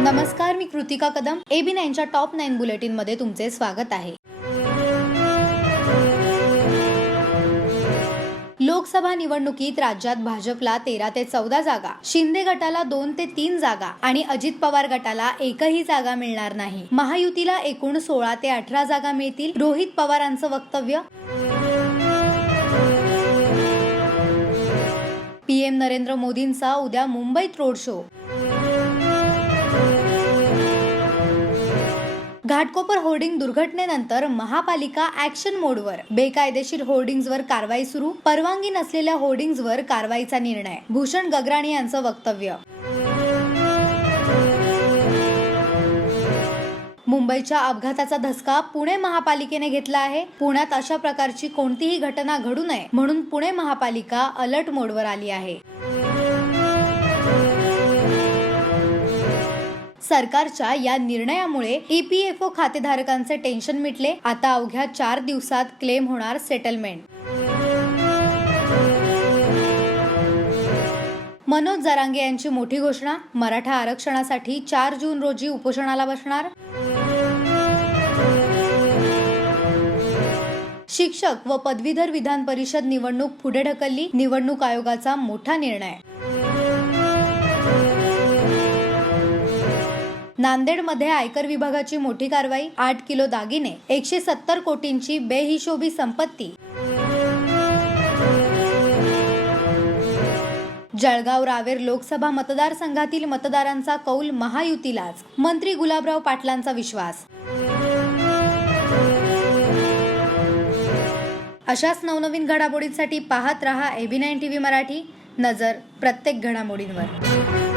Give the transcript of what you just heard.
नमस्कार मी कृतिका कदम. एबी नाईनच्या टॉप नाईन बुलेटिनमध्ये तुमचे स्वागत आहे. लोकसभा निवडणुकीत राज्यात भाजपला तेरा ते चौदा जागा शिंदे गटाला दोन ते तीन जागा आणि अजित पवार गटाला एकही जागा मिळणार नाही. महायुतीला एकूण सोळा ते अठरा जागा मिळतील. रोहित पवारांचं वक्तव्य? पीएम नरेंद्र मोदींचा उद्या मुंबईत रोड शो. घाटकोपर होर्डिंग दुर्घटनेनंतर महापालिका ऍक्शन मोडवर. बेकायदेशीर होर्डिंग्जवर कारवाई सुरू परवानगी नसलेल्या होर्डिंग्जवर कारवाईचा निर्णय भूषण गगराणी यांचं वक्तव्य. मुंबईच्या अपघाताचा धसका पुणे महापालिकेने घेतला आहे. पुण्यात अशा प्रकारची कोणतीही घटना घडू नये म्हणून पुणे महापालिका अलर्ट मोडवर आली आहे. सरकारच्या या निर्णयामुळे ईपीएफओ खातेधारकांचे टेन्शन मिटले. आता अवघ्या चार दिवसात क्लेम होणार सेटलमेंट. मनोज जरांगे यांची मोठी घोषणा. मराठा आरक्षणासाठी चार जून रोजी उपोषणाला बसणार. शिक्षक व पदवीधर विधान परिषद निवडणूक पुढे ढकलली. निवडणूक आयोगाचा मोठा निर्णय. नांदेडमध्ये आयकर विभागाची मोठी कारवाई आठ किलो दागिने एकशे सत्तर कोटींची बेहिशोबी संपत्ती. जळगाव रावेर लोकसभा मतदारसंघातील मतदारांचा कौल महायुतीलाच. मंत्री गुलाबराव पाटलांचा विश्वास. अशाच नवनवीन घडामोडींसाठी पाहत रहा AB nine T V Marathi. नजर प्रत्येक घडामोडींवर.